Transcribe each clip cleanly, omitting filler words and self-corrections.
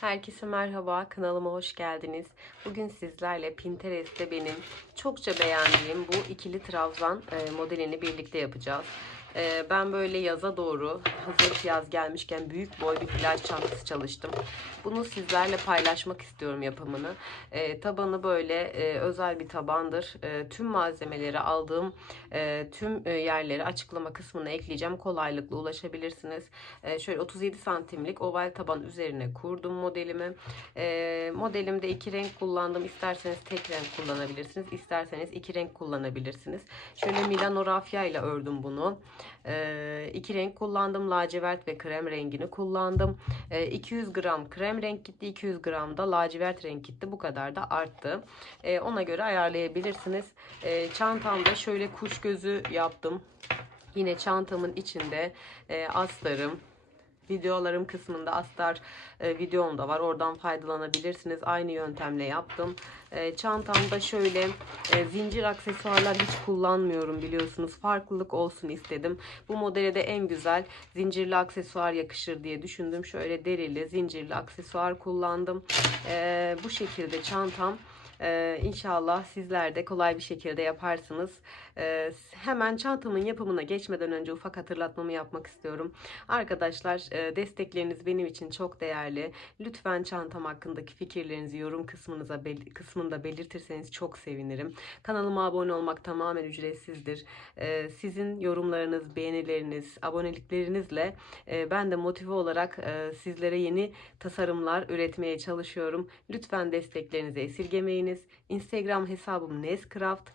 Herkese merhaba, kanalıma hoş geldiniz. Bugün sizlerle Pinterest'te benim çokça beğendiğim bu ikili trabzan modelini birlikte yapacağız. Ben böyle yaza doğru hazır yaz gelmişken büyük boy bir plaj çantası çalıştım. Bunu sizlerle paylaşmak istiyorum yapımını. Tabanı böyle özel bir tabandır. Tüm malzemeleri aldığım tüm yerleri açıklama kısmına ekleyeceğim. Kolaylıkla ulaşabilirsiniz. Şöyle 37 santimlik oval taban üzerine kurdum modelimi. Modelimde iki renk kullandım. İsterseniz tek renk kullanabilirsiniz. İsterseniz iki renk kullanabilirsiniz. Şöyle Milano rafya ile ördüm bunu. İki renk kullandım. Lacivert ve krem rengini kullandım. 200 gram krem renk gitti. 200 gram da lacivert renk gitti. Bu kadar da arttı. Ona göre ayarlayabilirsiniz. Çantamda şöyle kuş gözü yaptım. Yine çantamın içinde astarım. Videolarım kısmında astar videom da var. Oradan faydalanabilirsiniz. Aynı yöntemle yaptım. Çantamda şöyle zincir aksesuarlar hiç kullanmıyorum biliyorsunuz. Farklılık olsun istedim. Bu modele de en güzel zincirli aksesuar yakışır diye düşündüm. Şöyle derili zincirli aksesuar kullandım. Bu şekilde çantam. İnşallah sizler de kolay bir şekilde yaparsınız. Hemen çantamın yapımına geçmeden önce ufak hatırlatmamı yapmak istiyorum. Arkadaşlar destekleriniz benim için çok değerli. Lütfen çantam hakkındaki fikirlerinizi yorum kısmında belirtirseniz çok sevinirim. Kanalıma abone olmak tamamen ücretsizdir. Sizin yorumlarınız, beğenileriniz, aboneliklerinizle ben de motive olarak sizlere yeni tasarımlar üretmeye çalışıyorum. Lütfen desteklerinizi esirgemeyiniz. Instagram hesabım Nescraft.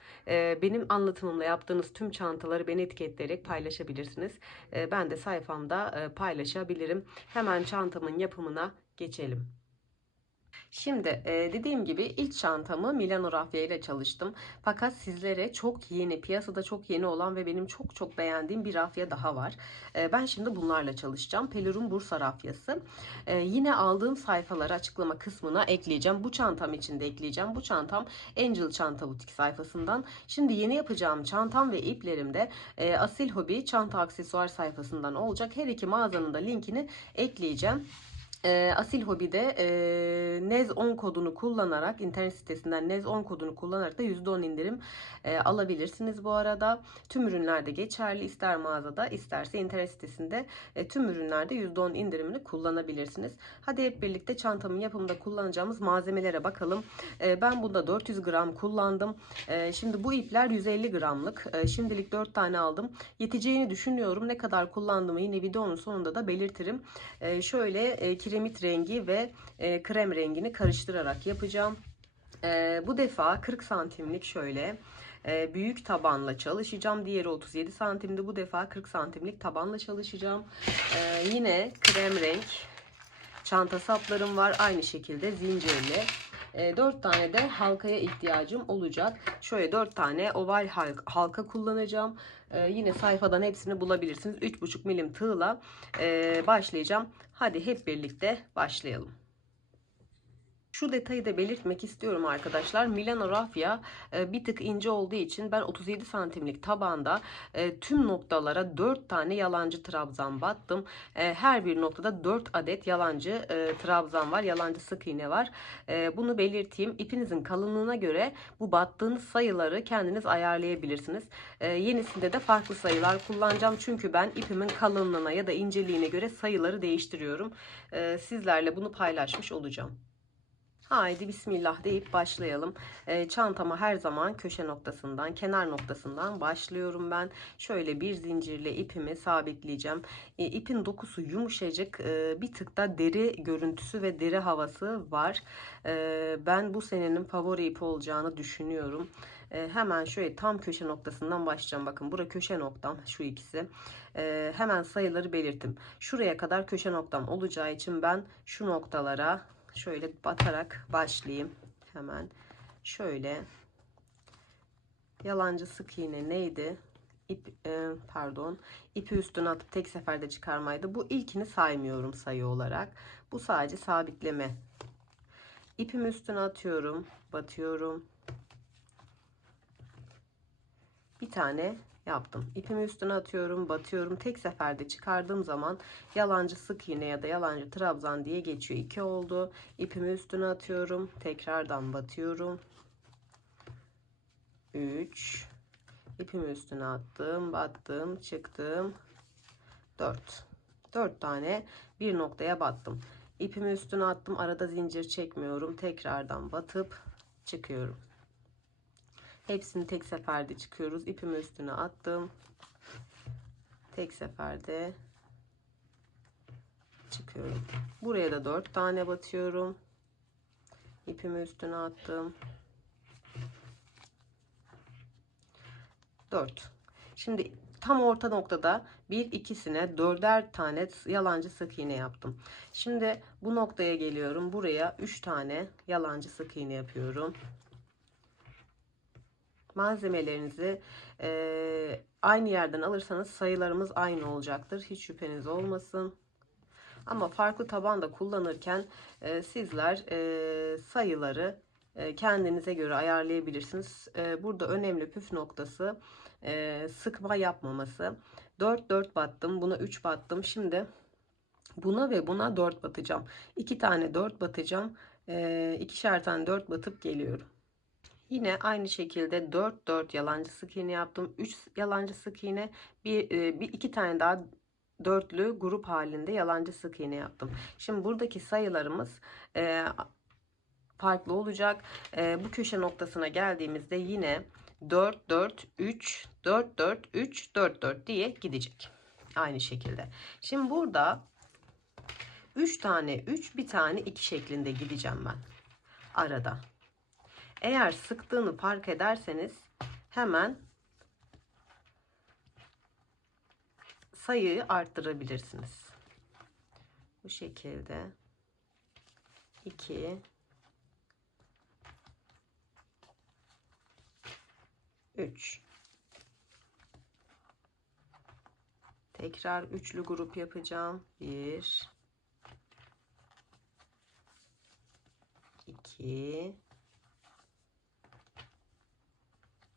Benim anlatımımla yaptığınız tüm çantaları beni etiketleyerek paylaşabilirsiniz. Ben de sayfamda paylaşabilirim. Hemen çantamın yapımına geçelim. Şimdi dediğim gibi ilk çantamı Milano rafya ile çalıştım. Fakat sizlere çok yeni, piyasada çok yeni olan ve benim çok beğendiğim bir rafya daha var. Ben şimdi bunlarla çalışacağım. Pelurum Bursa rafyası. Yine aldığım sayfaları açıklama kısmına ekleyeceğim. Bu çantam için de ekleyeceğim. Bu çantam Angel Çanta Butik sayfasından. Şimdi yeni yapacağım çantam ve iplerim de Asil Hobi çanta aksesuar sayfasından olacak. Her iki mağazanın da linkini ekleyeceğim. Asil Hobi'de Nez 10 kodunu kullanarak internet sitesinden Nez 10 kodunu kullanarak da %10 indirim alabilirsiniz bu arada. Tüm ürünlerde geçerli. İster mağazada isterse internet sitesinde tüm ürünlerde %10 indirimini kullanabilirsiniz. Hadi hep birlikte çantamın yapımında kullanacağımız malzemelere bakalım. Ben bunda 400 gram kullandım. Şimdi bu ipler 150 gramlık. Şimdilik 4 tane aldım. Yeteceğini düşünüyorum. Ne kadar kullandığımı yine videonun sonunda da belirtirim. Şöyle kiremit rengi ve krem rengini karıştırarak yapacağım. Bu defa 40 santimlik şöyle büyük tabanla çalışacağım. Diğeri 37 santimdi. Bu defa 40 santimlik tabanla çalışacağım. Yine krem renk çanta saplarım var. Aynı şekilde zincirli. 4 tane de halkaya ihtiyacım olacak. Şöyle 4 tane oval halka kullanacağım. Yine sayfadan hepsini bulabilirsiniz. 3,5 milim tığla başlayacağım. Hadi hep birlikte başlayalım. Şu detayı da belirtmek istiyorum arkadaşlar. Milano rafya bir tık ince olduğu için ben 37 santimlik tabanda tüm noktalara 4 tane yalancı trabzan battım. Her bir noktada 4 adet yalancı trabzan var. Yalancı sık iğne var. Bunu belirteyim. İpinizin kalınlığına göre bu battığınız sayıları kendiniz ayarlayabilirsiniz. Yenisinde de farklı sayılar kullanacağım. Çünkü ben ipimin kalınlığına ya da inceliğine göre sayıları değiştiriyorum. Sizlerle bunu paylaşmış olacağım. Haydi bismillah deyip başlayalım. Çantama her zaman köşe noktasından, kenar noktasından başlıyorum ben. Şöyle bir zincirle ipimi sabitleyeceğim. İpin dokusu yumuşacık, bir tık da deri görüntüsü ve deri havası var. Ben bu senenin favori ipi olacağını düşünüyorum. Hemen şöyle tam köşe noktasından başlayacağım. Bakın bura köşe noktam, şu ikisi. Hemen sayıları belirttim. Şuraya kadar köşe noktam olacağı için ben şu noktalara şöyle batarak başlayayım. Hemen şöyle yalancı sık iğne neydi? Pardon. İpi üstüne atıp tek seferde çıkarmaydı. Bu ilkini saymıyorum sayı olarak. Bu sadece sabitleme. İpimi üstüne atıyorum. Batıyorum. Bir tane yaptım. İpimi üstüne atıyorum, batıyorum. Tek seferde çıkardığım zaman yalancı sık iğne ya da yalancı trabzan diye geçiyor. 2 oldu. İpimi üstüne atıyorum. Tekrardan batıyorum. 3. İpimi üstüne attım, battım, çıktım. 4. 4 tane bir noktaya battım. İpimi üstüne attım. Arada zincir çekmiyorum. Tekrardan batıp çıkıyorum. Hepsini tek seferde çıkıyoruz. İpimi üstüne attım. Tek seferde çıkıyorum. Buraya da 4 tane batıyorum. İpimi üstüne attım. 4. Şimdi tam orta noktada bir ikisine dörder tane yalancı sık iğne yaptım. Şimdi bu noktaya geliyorum. Buraya 3 tane yalancı sık iğne yapıyorum. Malzemelerinizi aynı yerden alırsanız sayılarımız aynı olacaktır. Hiç şüpheniz olmasın. Ama farklı taban da kullanırken sizler sayıları kendinize göre ayarlayabilirsiniz. Burada önemli püf noktası sıkma yapmaması. 4 battım, buna 3 battım. Şimdi buna ve buna 4 batacağım. 2 tane 4 batacağım. İkişer tane 4 batıp geliyorum. Yine aynı şekilde 4 yalancı sık iğne yaptım. 3 yalancı sık iğne, bir iki tane daha dörtlü grup halinde yalancı sık iğne yaptım. Şimdi buradaki sayılarımız farklı olacak. Bu köşe noktasına geldiğimizde yine 4 4 3 4 4 3 4 4 diye gidecek. Aynı şekilde. Şimdi burada 3 tane 3 bir tane 2 şeklinde gideceğim ben arada. Eğer sıktığını fark ederseniz hemen sayıyı arttırabilirsiniz. Bu şekilde 2 3 tekrar üçlü grup yapacağım. 1 2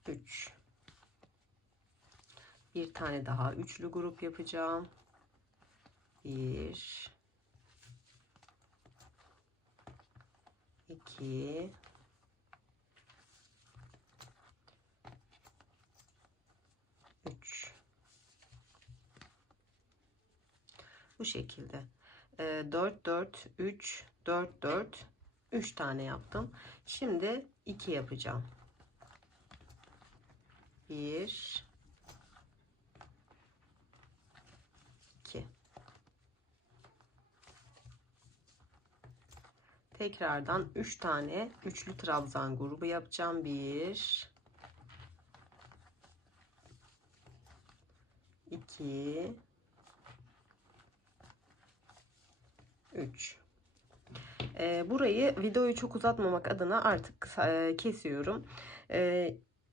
3 bir tane daha üçlü grup yapacağım. 1 2 3 bu şekilde 4 4 3 4 4 3 tane yaptım. Şimdi 2 yapacağım. 1 2 tekrardan 3 tane üçlü trabzan grubu yapacağım. 1 2 3 burayı videoyu çok uzatmamak adına artık kesiyorum.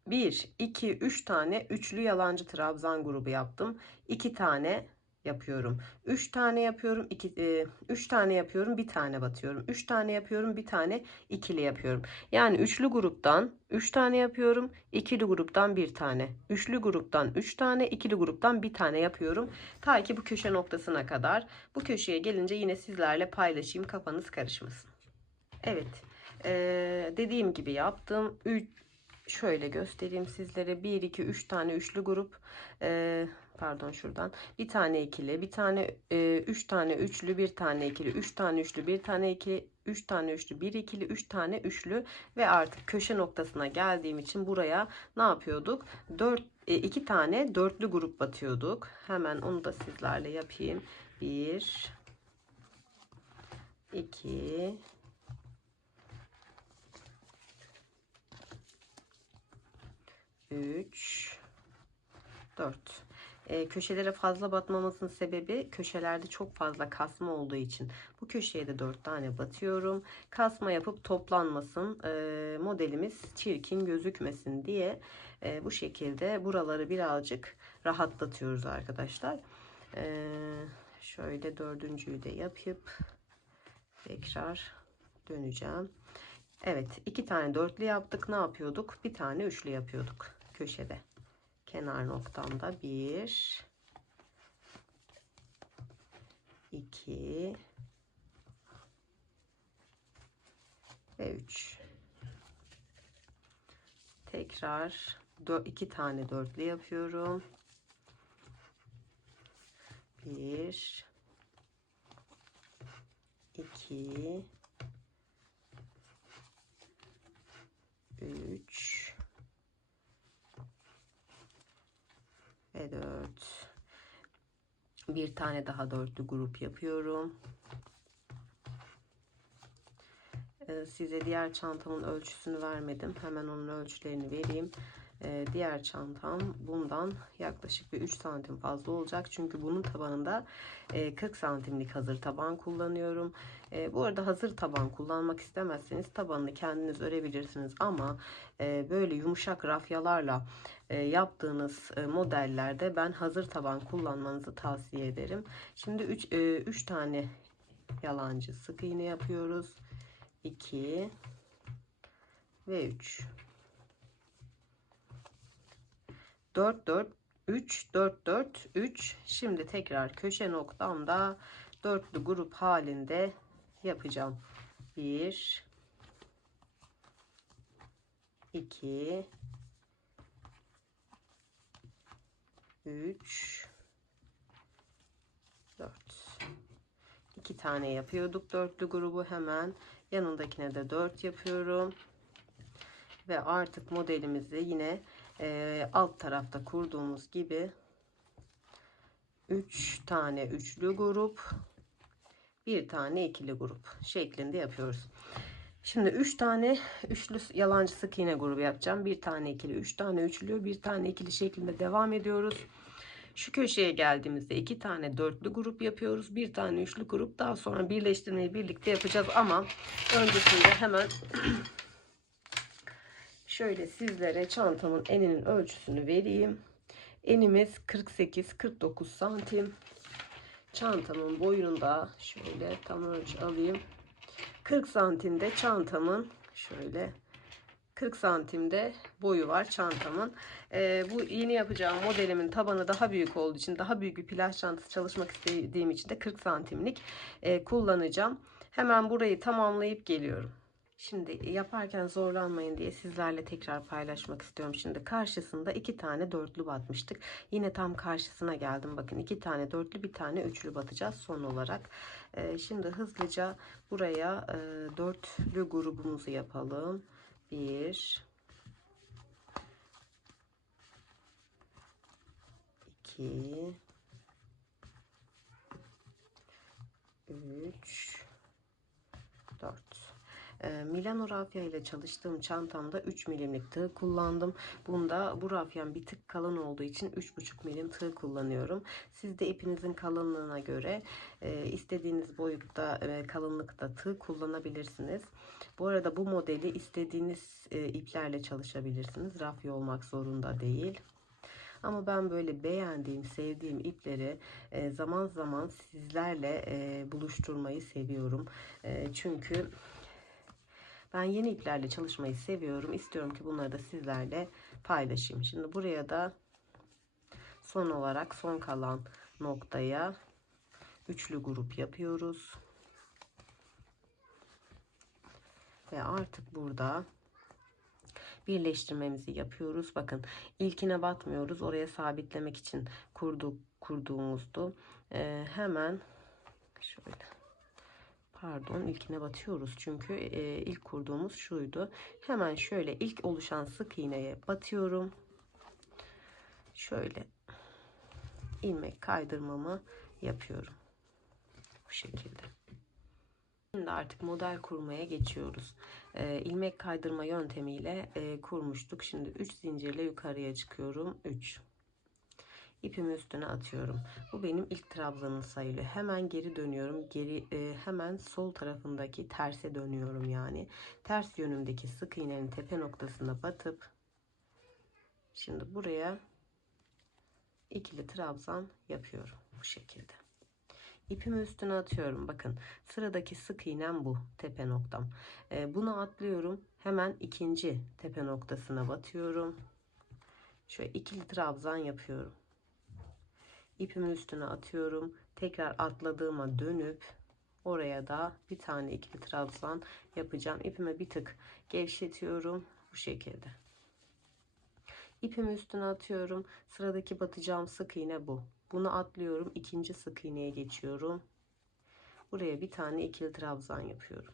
1 2 3 tane üçlü yalancı trabzan grubu yaptım. 2 tane yapıyorum. 3 tane yapıyorum. 3 tane yapıyorum. Bir tane batıyorum. 3 tane yapıyorum. Bir tane ikili yapıyorum. Yani üçlü gruptan 3 tane yapıyorum. İkili gruptan bir tane. Üçlü gruptan 3 tane. İkili gruptan bir tane yapıyorum. Ta ki bu köşe noktasına kadar. Bu köşeye gelince yine sizlerle paylaşayım. Kafanız karışmasın. Evet. Dediğim gibi yaptım. Şöyle göstereyim sizlere. 1 2 3 tane üçlü grup, pardon, şuradan bir tane ikili, bir tane 3 tane üçlü, bir tane ikili, 3 tane üçlü, bir tane ikili, 3 tane üçlü, bir ikili, 3 tane üçlü ve artık köşe noktasına geldiğim için buraya ne yapıyorduk? 2 tane dörtlü grup batıyorduk. Hemen onu da sizlerle yapayım. 1 2 3 4 köşelere fazla batmamızın sebebi köşelerde çok fazla kasma olduğu için bu köşeye de 4 tane batıyorum. Kasma yapıp toplanmasın, modelimiz çirkin gözükmesin diye bu şekilde buraları birazcık rahatlatıyoruz arkadaşlar. Şöyle dördüncüyü de yapıp tekrar döneceğim. Evet, 2 tane dörtlü yaptık. Ne yapıyorduk? Bir tane üçlü yapıyorduk köşede, kenar noktamda 1, 2 ve 3. Tekrar 2 tane dörtlü yapıyorum. 1, 2, 3 ve 4. Bir tane daha dörtlü grup yapıyorum. Size diğer çantamın ölçüsünü vermedim. Hemen onun ölçülerini vereyim. Diğer çantam bundan yaklaşık bir 3 santim fazla olacak. Çünkü bunun tabanında 40 santimlik hazır taban kullanıyorum. Bu arada hazır taban kullanmak istemezseniz tabanını kendiniz örebilirsiniz. Ama böyle yumuşak rafyalarla yaptığınız modellerde ben hazır taban kullanmanızı tavsiye ederim. Şimdi 3 tane yalancı sık iğne yapıyoruz. 2 ve 3. 4 4 3 4 4 3. Şimdi tekrar köşe noktamda dörtlü grup halinde yapacağım. 1 2 3 4. 2 tane yapıyorduk dörtlü grubu, hemen yanındakine de 4 yapıyorum. Ve artık modelimizi yine alt tarafta kurduğumuz gibi 3 tane üçlü grup, bir tane ikili grup şeklinde yapıyoruz. Şimdi 3 tane üçlü yalancı sık iğne grubu yapacağım. Bir tane ikili, 3 tane üçlü, bir tane ikili şeklinde devam ediyoruz. Şu köşeye geldiğimizde 2 tane dörtlü grup yapıyoruz. Bir tane üçlü grup. Daha sonra birleştirmeyi birlikte yapacağız ama öncesinde hemen şöyle sizlere çantamın eninin ölçüsünü vereyim. Enimiz 48-49 santim. Çantamın boyunda şöyle tam ölçü alayım. 40 santimde çantamın, şöyle 40 santimde boyu var çantamın. Bu yeni yapacağım modelimin tabanı daha büyük olduğu için, daha büyük bir plaj çantası çalışmak istediğim için de 40 santimlik kullanacağım. Hemen burayı tamamlayıp geliyorum. Şimdi yaparken zorlanmayın diye sizlerle tekrar paylaşmak istiyorum. Şimdi karşısında 2 tane dörtlü batmıştık. Yine tam karşısına geldim. Bakın 2 tane dörtlü, bir tane üçlü batacağız son olarak. Şimdi hızlıca buraya dörtlü grubumuzu yapalım. 1 2 3 4. Milano rafya ile çalıştığım çantamda 3 milimlik tığ kullandım. Bunda bu rafyan bir tık kalın olduğu için 3,5 milim tığ kullanıyorum. Siz de ipinizin kalınlığına göre istediğiniz boyutta kalınlıkta tığ kullanabilirsiniz. Bu arada bu modeli istediğiniz iplerle çalışabilirsiniz. Rafya olmak zorunda değil. Ama ben böyle beğendiğim, sevdiğim ipleri zaman zaman sizlerle buluşturmayı seviyorum. Çünkü ben yeni iplerle çalışmayı seviyorum. İstiyorum ki bunları da sizlerle paylaşayım. Şimdi buraya da son olarak son kalan noktaya üçlü grup yapıyoruz. Ve artık burada birleştirmemizi yapıyoruz. Bakın ilkine batmıyoruz. Oraya sabitlemek için kurduğumuzdu. Hemen şöyle, pardon, ilkine batıyoruz çünkü ilk kurduğumuz şuydu. Hemen şöyle ilk oluşan sık iğneye batıyorum. Şöyle ilmek kaydırmamı yapıyorum. Bu şekilde. Şimdi artık model kurmaya geçiyoruz. İlmek kaydırma yöntemiyle kurmuştuk. Şimdi 3 zincirle yukarıya çıkıyorum. 3. İpimi üstüne atıyorum. Bu benim ilk trabzanım sayılıyor. Hemen geri dönüyorum. Hemen sol tarafındaki terse dönüyorum yani. Ters yönümdeki sık iğnenin tepe noktasına batıp şimdi buraya ikili trabzan yapıyorum bu şekilde. İpimi üstüne atıyorum. Bakın sıradaki sık iğnem bu tepe noktam. Bunu atlıyorum. Hemen ikinci tepe noktasına batıyorum. Şöyle ikili trabzan yapıyorum. İpimi üstüne atıyorum. Tekrar atladığıma dönüp oraya da bir tane ikili trabzan yapacağım. İpimi bir tık gevşetiyorum bu şekilde. İpimi üstüne atıyorum. Sıradaki batacağım sık iğne bu. Bunu atlıyorum. İkinci sık iğneye geçiyorum. Buraya bir tane ikili trabzan yapıyorum.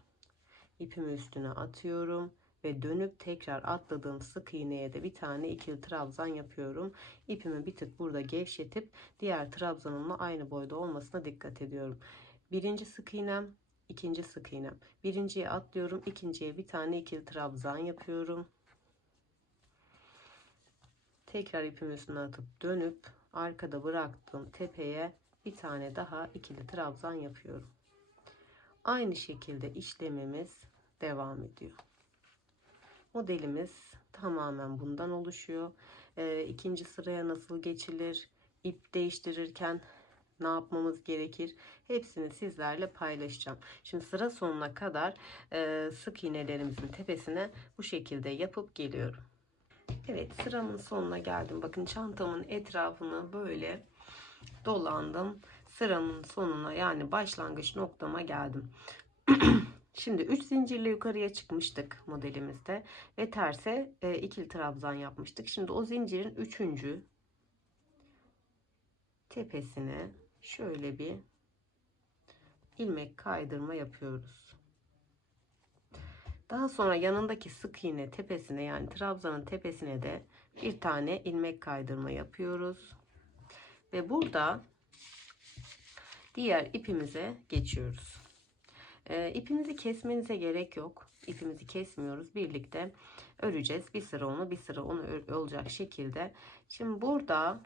İpimi üstüne atıyorum ve dönüp tekrar atladığım sık iğneye de bir tane ikili trabzan yapıyorum. İpimi bir tık burada gevşetip diğer trabzanımla aynı boyda olmasına dikkat ediyorum. Birinci sık iğnem, ikinci sık iğnem. Birinciye atlıyorum, ikinciye bir tane ikili trabzan yapıyorum. Tekrar ipimi üstüne atıp dönüp arkada bıraktığım tepeye bir tane daha ikili trabzan yapıyorum. Aynı şekilde işlemimiz devam ediyor. Modelimiz tamamen bundan oluşuyor. İkinci sıraya nasıl geçilir? İp değiştirirken ne yapmamız gerekir? Hepsini sizlerle paylaşacağım. Şimdi sıra sonuna kadar sık iğnelerimizin tepesine bu şekilde yapıp geliyorum. Evet, sıramın sonuna geldim. Bakın çantamın etrafını böyle dolandım. Sıramın sonuna, yani başlangıç noktama geldim. Şimdi 3 zincirle yukarıya çıkmıştık modelimizde ve terse ikili trabzan yapmıştık. Şimdi o zincirin 3. tepesine şöyle bir ilmek kaydırma yapıyoruz. Daha sonra yanındaki sık iğne tepesine, yani trabzanın tepesine de bir tane ilmek kaydırma yapıyoruz. Ve burada diğer ipimize geçiyoruz. İpinizi kesmenize gerek yok. İpimizi kesmiyoruz. Birlikte öreceğiz. Bir sıra onu, bir sıra onu olacak şekilde. Şimdi burada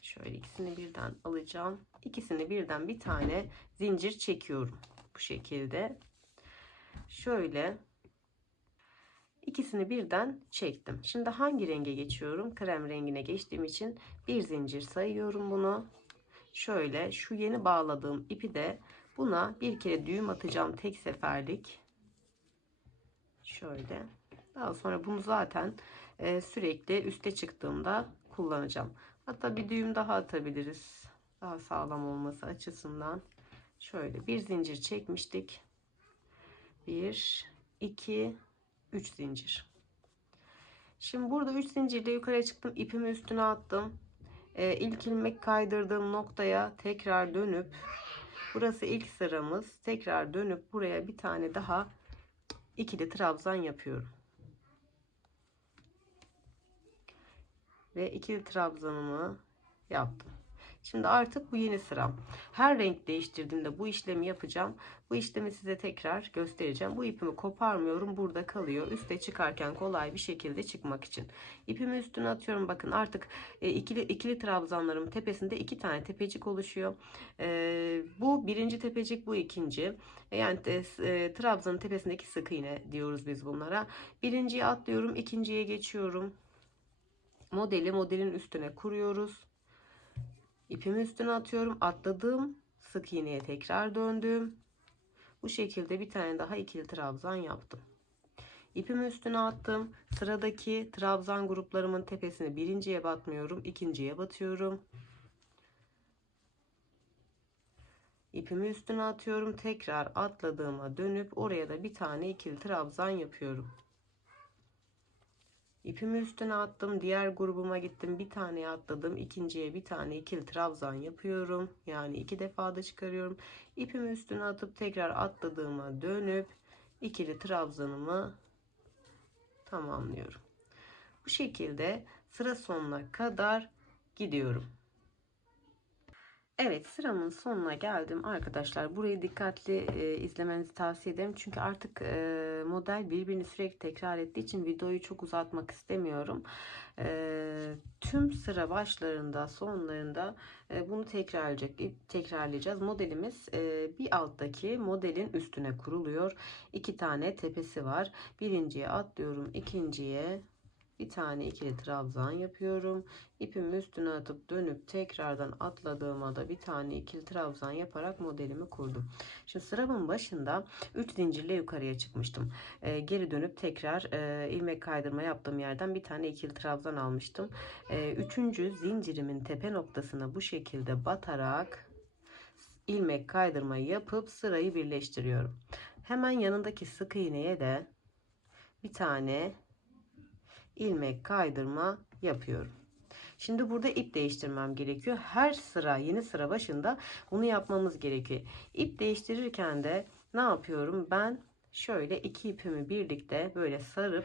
şöyle ikisini birden alacağım. İkisini birden bir tane zincir çekiyorum. Bu şekilde. Şöyle ikisini birden çektim. Şimdi hangi renge geçiyorum? Krem rengine geçtiğim için bir zincir sayıyorum bunu. Şöyle şu yeni bağladığım ipi de buna bir kere düğüm atacağım, tek seferlik. Şöyle. Daha sonra bunu zaten sürekli üste çıktığımda kullanacağım. Hatta bir düğüm daha atabiliriz. Daha sağlam olması açısından. Şöyle bir zincir çekmiştik. 1, 2, 3 zincir. Şimdi burada 3 zincirle yukarıya çıktım. İpimi üstüne attım. İlk ilmek kaydırdığım noktaya tekrar dönüp, burası ilk sıramız, tekrar dönüp buraya bir tane daha ikili trabzan yapıyorum. Ve ikili trabzanımı yaptım. Şimdi artık bu yeni sıram. Her renk değiştirdiğimde bu işlemi yapacağım. Bu işlemi size tekrar göstereceğim. Bu ipimi koparmıyorum. Burada kalıyor. Üste çıkarken kolay bir şekilde çıkmak için. İpimi üstüne atıyorum. Bakın artık ikili trabzanlarım tepesinde 2 tane tepecik oluşuyor. Bu birinci tepecik, bu ikinci. Yani trabzanın tepesindeki sık iğne diyoruz biz bunlara. Birinciye atlıyorum. İkinciye geçiyorum. Modelin üstüne kuruyoruz. İpimi üstüne atıyorum. Atladığım sık iğneye tekrar döndüm. Bu şekilde bir tane daha ikili trabzan yaptım. İpimi üstüne attım. Sıradaki trabzan gruplarımın tepesine birinciye batmıyorum. İkinciye batıyorum. İpimi üstüne atıyorum. Tekrar atladığıma dönüp oraya da bir tane ikili trabzan yapıyorum. İpimi üstüne attım. Diğer grubuma gittim. Bir tane atladım. İkinciye bir tane ikili trabzan yapıyorum. Yani 2 defa da çıkarıyorum. İpimi üstüne atıp tekrar atladığıma dönüp ikili trabzanımı tamamlıyorum. Bu şekilde sıra sonuna kadar gidiyorum. Evet, sıramın sonuna geldim arkadaşlar. Burayı dikkatli izlemenizi tavsiye ederim. Çünkü artık model birbirini sürekli tekrar ettiği için videoyu çok uzatmak istemiyorum. Tüm sıra başlarında, sonlarında bunu tekrarlayacağız. Modelimiz bir alttaki modelin üstüne kuruluyor. 2 tane tepesi var. Birinciye atlıyorum, ikinciye bir tane ikili trabzan yapıyorum. İpimi üstüne atıp dönüp tekrardan atladığıma da bir tane ikili trabzan yaparak modelimi kurdum. Şimdi sıramın başında 3 zincirle yukarıya çıkmıştım. Geri dönüp tekrar ilmek kaydırma yaptığım yerden bir tane ikili trabzan almıştım. Üçüncü zincirimin tepe noktasına bu şekilde batarak ilmek kaydırmayı yapıp sırayı birleştiriyorum. Hemen yanındaki sık iğneye de bir tane ilmek kaydırma yapıyorum. Şimdi burada ip değiştirmem gerekiyor. Her sıra, yeni sıra başında bunu yapmamız gerekiyor. İp değiştirirken de ne yapıyorum? Ben şöyle iki ipimi birlikte böyle sarıp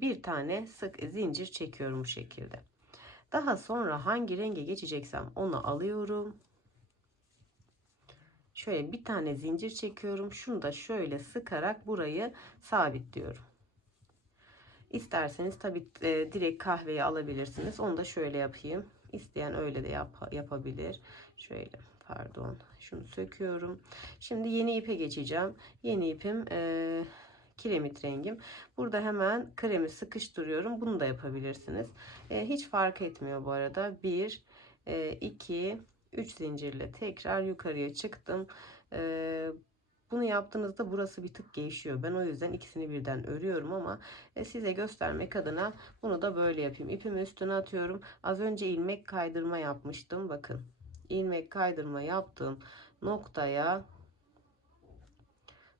bir tane sık zincir çekiyorum bu şekilde. Daha sonra hangi renge geçeceksem onu alıyorum. Şöyle bir tane zincir çekiyorum. Şunu da şöyle sıkarak burayı sabitliyorum. İsterseniz tabi direkt kahveyi alabilirsiniz. Onu da şöyle yapayım. İsteyen öyle de yapabilir. Şöyle, pardon, şunu söküyorum. Şimdi yeni ipe geçeceğim. Yeni ipim kiremit rengim. Burada hemen kremi sıkıştırıyorum. Bunu da yapabilirsiniz. Hiç fark etmiyor bu arada. 1, 2, 3 zincirle tekrar yukarıya çıktım. Bunu yaptığınızda burası bir tık gevşiyor. Ben o yüzden ikisini birden örüyorum ama size göstermek adına bunu da böyle yapayım. İpimi üstüne atıyorum. Az önce ilmek kaydırma yapmıştım. Bakın. İlmek kaydırma yaptığım noktaya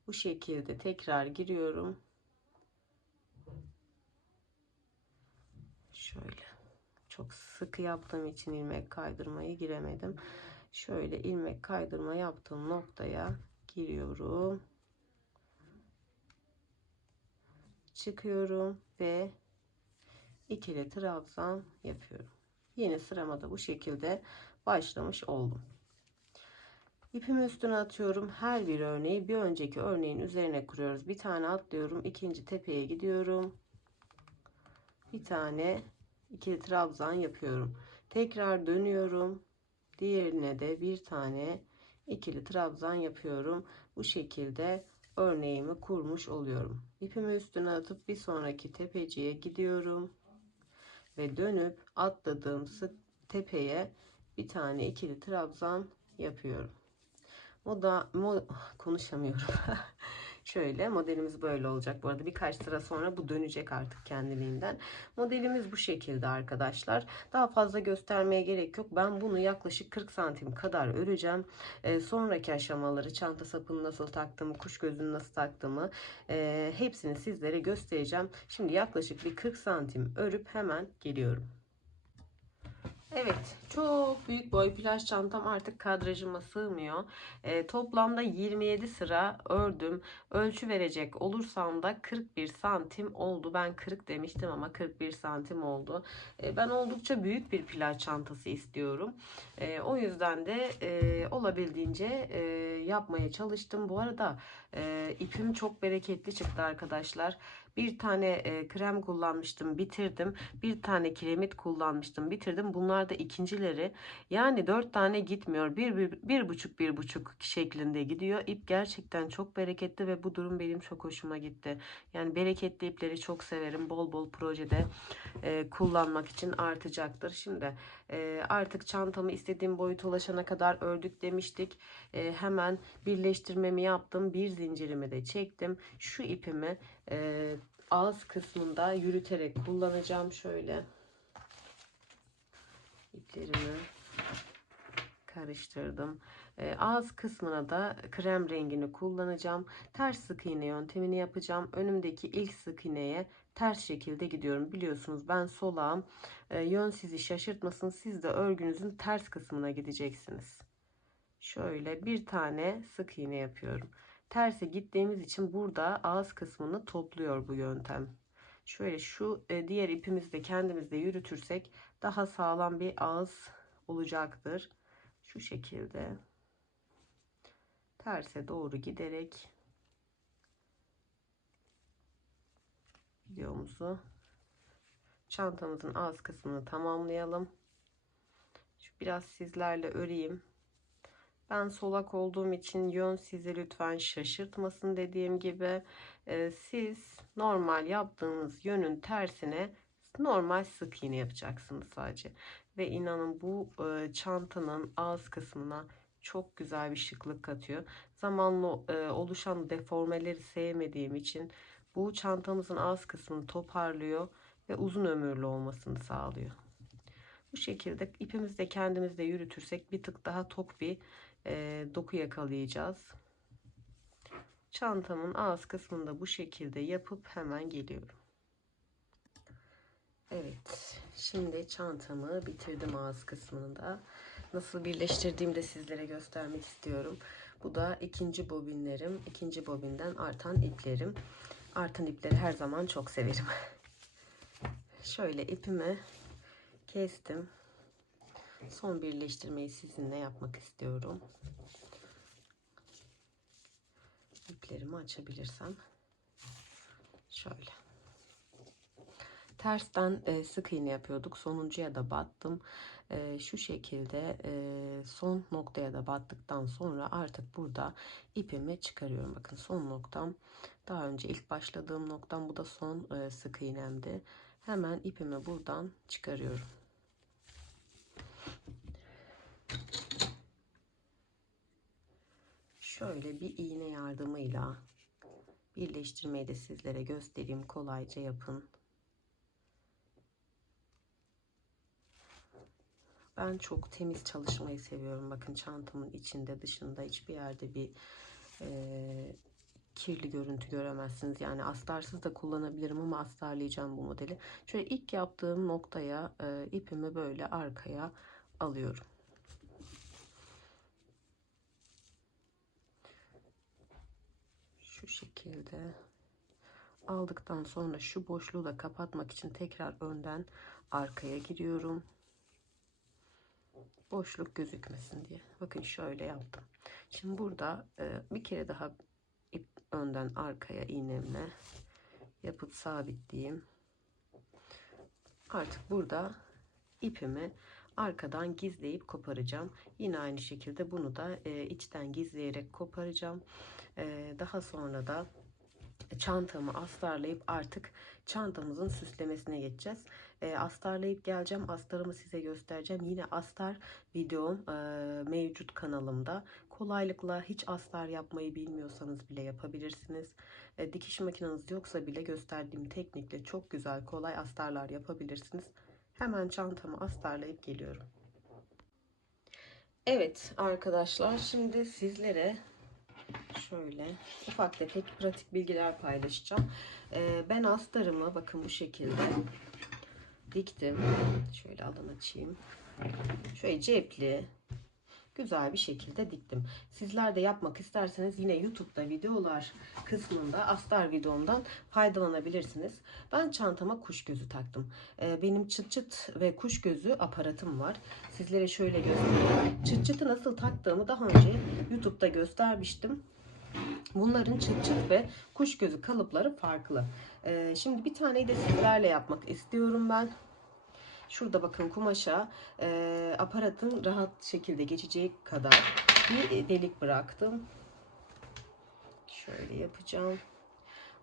bu şekilde tekrar giriyorum. Şöyle. Çok sıkı yaptığım için ilmek kaydırmayı giremedim. Şöyle ilmek kaydırma yaptığım noktaya giriyorum. Çıkıyorum ve ikili trabzan yapıyorum. Yeni sırama da bu şekilde başlamış oldum. İpimi üstüne atıyorum. Her bir örneği bir önceki örneğin üzerine kuruyoruz. Bir tane atlıyorum. İkinci tepeye gidiyorum. Bir tane ikili trabzan yapıyorum. Tekrar dönüyorum. Diğerine de bir tane ikili trabzan yapıyorum. Bu şekilde örneğimi kurmuş oluyorum. İpimi üstüne atıp bir sonraki tepeciye gidiyorum ve dönüp atladığım sık tepeye bir tane ikili trabzan yapıyorum. Konuşamıyorum. Şöyle modelimiz böyle olacak. Bu arada birkaç sıra sonra bu dönecek artık kendiliğinden. Modelimiz bu şekilde arkadaşlar. Daha fazla göstermeye gerek yok. Ben bunu yaklaşık 40 santim kadar öreceğim. Sonraki aşamaları, çanta sapını nasıl taktığımı, kuş gözünü nasıl taktığımı hepsini sizlere göstereceğim. Şimdi yaklaşık bir 40 santim örüp hemen geliyorum. Evet, çok büyük boy plaj çantam artık kadrajıma sığmıyor. Toplamda 27 sıra ördüm. Ölçü verecek olursam da 41 santim oldu. Ben 40 demiştim ama 41 santim oldu. Ben oldukça büyük bir plaj çantası istiyorum. O yüzden de olabildiğince yapmaya çalıştım. Bu arada ipim çok bereketli çıktı arkadaşlar. Bir tane krem kullanmıştım, bitirdim. Bir tane kiremit kullanmıştım, bitirdim. Bunlar da ikincileri. Yani 4 tane gitmiyor. Bir buçuk şeklinde gidiyor. İp gerçekten çok bereketli ve bu durum benim çok hoşuma gitti. Yani bereketli ipleri çok severim. Bol bol projede kullanmak için artacaktır. Şimdi artık çantamı istediğim boyuta ulaşana kadar ördük demiştik. Hemen birleştirmemi yaptım. Bir zincirimi de çektim. Şu ipimi ağız kısmında yürüterek kullanacağım. Şöyle iplerimi karıştırdım. Ağız kısmına da krem rengini kullanacağım. Ters sık iğne yöntemini yapacağım. Önümdeki ilk sık iğneye ters şekilde gidiyorum. Biliyorsunuz ben solağım. Yön sizi şaşırtmasın. Siz de örgünüzün ters kısmına gideceksiniz. Şöyle bir tane sık iğne yapıyorum. Terse gittiğimiz için burada ağız kısmını topluyor bu yöntem. Şöyle şu diğer ipimizi de kendimizde yürütürsek daha sağlam bir ağız olacaktır. Şu şekilde terse doğru giderek videomuzu, çantamızın ağız kısmını tamamlayalım. Şu biraz sizlerle öreyim. Ben solak olduğum için yön sizi lütfen şaşırtmasın, dediğim gibi siz normal yaptığınız yönün tersine Normal sık iğne yapacaksınız sadece. Ve inanın bu çantanın ağız kısmına çok güzel bir şıklık katıyor. Zamanla oluşan deformeleri sevmediğim için bu çantamızın ağız kısmını toparlıyor ve uzun ömürlü olmasını sağlıyor. Bu şekilde ipimizi de kendimizde yürütürsek bir tık daha tok bir doku yakalayacağız. Çantamın ağız kısmında bu şekilde yapıp hemen geliyorum. Evet, şimdi çantamı bitirdim ağız kısmında. Nasıl birleştirdiğimi de sizlere göstermek istiyorum. Bu da ikinci bobinlerim. İkinci bobinden artan iplerim. Artan ipleri her zaman çok severim. Şöyle ipimi kestim. Son birleştirmeyi sizinle yapmak istiyorum. İplerimi açabilirsem. Şöyle. Tersten sık iğne yapıyorduk. Sonuncuya da battım. Şu şekilde son noktaya da battıktan sonra artık burada ipimi çıkarıyorum. Bakın son noktam. Daha önce ilk başladığım noktam, bu da son sık iğnemdi. Hemen ipimi buradan çıkarıyorum. Şöyle bir iğne yardımıyla birleştirmeyi de sizlere göstereyim. Kolayca yapın. Ben çok temiz çalışmayı seviyorum. Bakın çantamın içinde, dışında hiçbir yerde bir kirli görüntü göremezsiniz. Yani astarsız da kullanabilirim ama astarlayacağım bu modeli. Şöyle ilk yaptığım noktaya ipimi böyle arkaya alıyorum. Şu şekilde aldıktan sonra şu boşluğu da kapatmak için tekrar önden arkaya giriyorum. Boşluk gözükmesin diye. Bakın şöyle yaptım. Şimdi burada bir kere daha ip önden arkaya iğnemle yapıp sabitleyeyim. Artık burada ipimi arkadan gizleyip koparacağım. Yine aynı şekilde bunu da içten gizleyerek koparacağım. Daha sonra da çantamı astarlayıp artık çantamızın süslemesine geçeceğiz. Astarlayıp geleceğim. Astarımı size göstereceğim. Yine astar videom mevcut kanalımda. Kolaylıkla hiç astar yapmayı bilmiyorsanız bile yapabilirsiniz. Dikiş makineniz yoksa bile gösterdiğim teknikle çok güzel, kolay astarlar yapabilirsiniz. Hemen çantamı astarlayıp geliyorum. Evet arkadaşlar, şimdi sizlere şöyle ufak tefek pratik bilgiler paylaşacağım. Ben astarımı bakın bu şekilde diktim. Şöyle alan açayım. Şöyle cepli, güzel bir şekilde diktim. Sizler de yapmak isterseniz yine YouTube'da videolar kısmında astar videomdan faydalanabilirsiniz. Ben çantama kuş gözü taktım. Benim çıt çıt ve kuş gözü aparatım var. Sizlere şöyle göstereyim. Çıt çıtı nasıl taktığımı daha önce YouTube'da göstermiştim. Bunların çıt çıt ve kuş gözü kalıpları farklı. Şimdi bir taneyi de sizlerle yapmak istiyorum ben. Şurada bakın kumaşa aparatın rahat şekilde geçeceği kadar bir delik bıraktım. Şöyle yapacağım.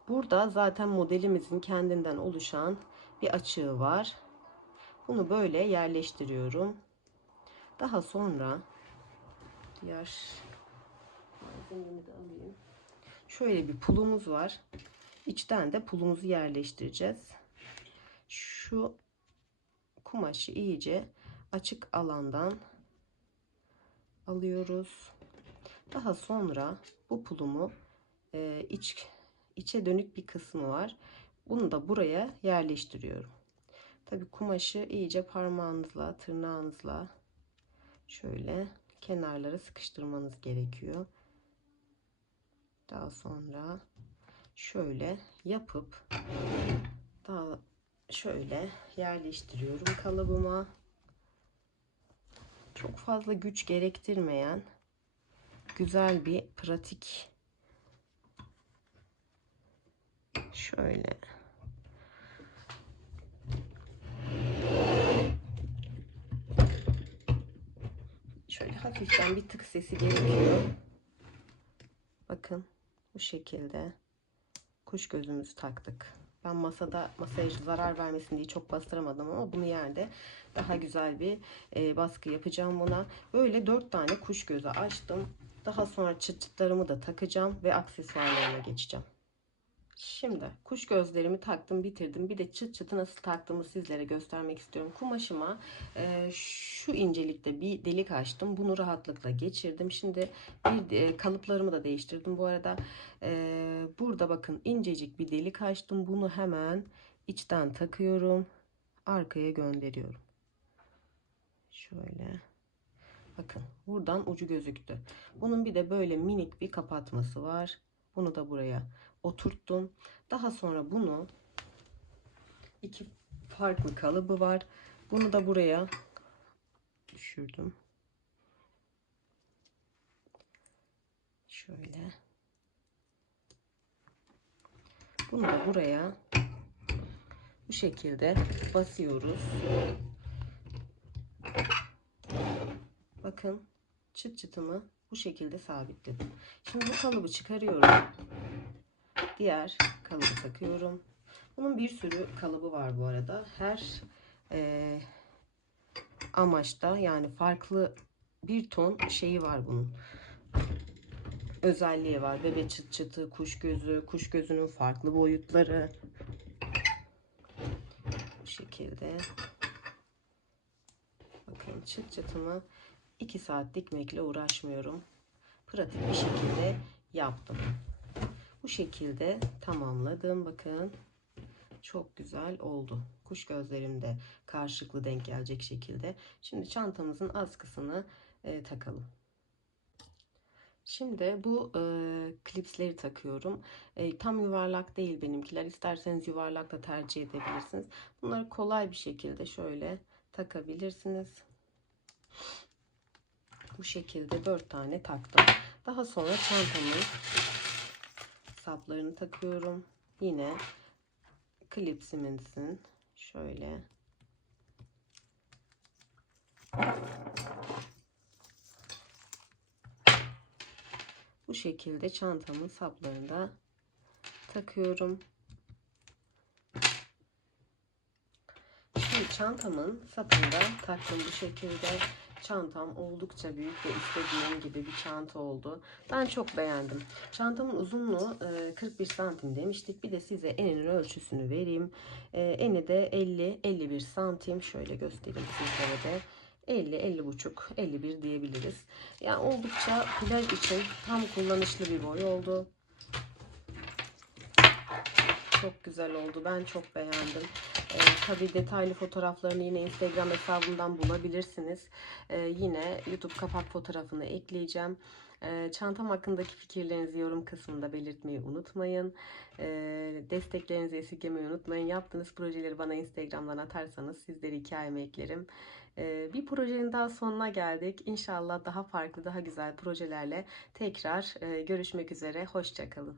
Burada zaten modelimizin kendinden oluşan bir açığı var. Bunu böyle yerleştiriyorum. Daha sonra diğer malzememi de alayım. Şöyle bir pulumuz var. İçten de pulumuzu yerleştireceğiz. Şu kumaşı iyice açık alandan alıyoruz. Daha sonra bu pulumu içe dönük bir kısmı var. Bunu da buraya yerleştiriyorum. Tabii kumaşı iyice parmağınızla, tırnağınızla şöyle kenarlara sıkıştırmanız gerekiyor. Daha sonra şöyle yapıp daha şöyle yerleştiriyorum kalıbıma. Çok fazla güç gerektirmeyen güzel bir pratik. Şöyle hafiften bir tık sesi gerekiyor. Bakın bu şekilde kuş gözümüzü taktık. Ben masaya zarar vermesin diye çok bastıramadım ama bunu yerde daha güzel bir baskı yapacağım buna. Böyle 4 tane kuş gözü açtım. Daha sonra çıt çıtlarımı da takacağım ve aksesuarlarına geçeceğim. Şimdi kuş gözlerimi taktım, bitirdim. Bir de çıt çıtı nasıl taktığımı sizlere göstermek istiyorum. Kumaşıma şu incelikte bir delik açtım. Bunu rahatlıkla geçirdim. Şimdi kalıplarımı da değiştirdim. Bu arada burada bakın incecik bir delik açtım. Bunu hemen içten takıyorum. Arkaya gönderiyorum. Şöyle. Bakın buradan ucu gözüktü. Bunun bir de böyle minik bir kapatması var. Bunu da buraya oturttum. Daha sonra bunu iki farklı kalıbı var. Bunu da buraya düşürdüm. Şöyle. Bunu da buraya bu şekilde basıyoruz. Bakın çıt çıtımı bu şekilde sabitledim. Şimdi bu kalıbı çıkarıyorum. Diğer kalıbı takıyorum. Bunun bir sürü kalıbı var bu arada. Her amaçta, yani farklı bir ton şeyi var bunun. Özelliği var. Bebe çıt çıtı, kuş gözü, kuş gözünün farklı boyutları. Bu şekilde. Bakın çıt çıtımı 2 saat dikmekle uğraşmıyorum. Pratik bir şekilde yaptım. Bu şekilde tamamladım. Bakın çok güzel oldu. Kuş gözlerimde karşılıklı denk gelecek şekilde. Şimdi çantamızın askısını takalım. Şimdi bu klipsleri takıyorum. Tam yuvarlak değil benimkiler. İsterseniz yuvarlak da tercih edebilirsiniz. Bunları kolay bir şekilde şöyle takabilirsiniz. Bu şekilde 4 tane taktım. Daha sonra çantamın saplarını takıyorum. Yine klipsimizin şöyle bu şekilde çantamın saplarını da takıyorum. Şimdi çantamın sapını da taktım bu şekilde. Çantam oldukça büyük ve istediğim gibi bir çanta oldu. Ben çok beğendim. Çantamın uzunluğu 41 santim demiştik. Bir de size eninin ölçüsünü vereyim. Eni de 50-51 santim. Şöyle göstereyim sizlere de. 50, 50 buçuk, 51 diyebiliriz. Yani oldukça plaj için tam kullanışlı bir boy oldu. Çok güzel oldu. Ben çok beğendim. Tabii detaylı fotoğraflarını yine Instagram hesabımdan bulabilirsiniz. Yine YouTube kapak fotoğrafını ekleyeceğim. Çantam hakkındaki fikirlerinizi yorum kısmında belirtmeyi unutmayın. Desteklerinizi esirgemeyi unutmayın. Yaptığınız projeleri bana Instagram'dan atarsanız sizleri hikayeme eklerim. Bir projenin daha sonuna geldik. İnşallah daha farklı, daha güzel projelerle tekrar görüşmek üzere. Hoşça kalın.